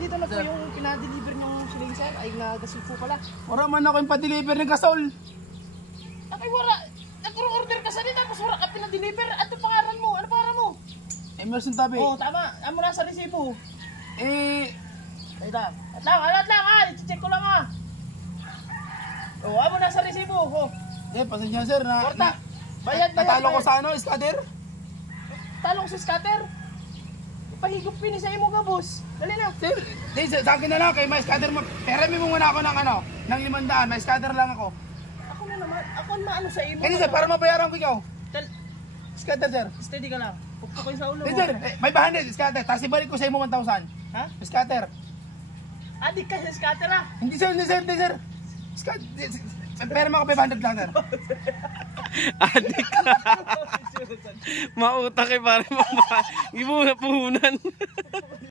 nandito na po yung pinadeliver niyong siling sir, ay nagasol po pala. Wala man ako yung pa-deliver ng gasol. Ay wala, nag-order ka sa tapos wala ka pinadeliver. Ano pangalan mo? Ano pangalan mo? Emerson Tabi. Oo, tama. Ano mo nasa resibo? Eh, Alat lang ha, i-check ko lang ha. Oo, ano mo nasa resibo? Oh. pasensya sir na... Porta, bayad na Natalo yan, ko sa ano, scatter. talong sa scatter. Pahigop pinisay mo ka, boss. Dali na. Sir, sa akin na lang, kay may scatter mo. Perami mo muna ako ng ano, ng 500, may scatter lang ako. Ako na naman, ako na maano sa imo. Hindi sir, para mabayaran ko ikaw. Scatter sir. Steady ka lang. Pukpukin sa ulo mo. Hindi sir, may 500, scatter. Tapos ibalik ko sa imo 1,000. Ha? Scatter. Adik ka sa scatter ha. Hindi sir. Scatter. Perma ko 500 lang sir. Adik ka. Mautak eh pare. Hindi mo na puhunan.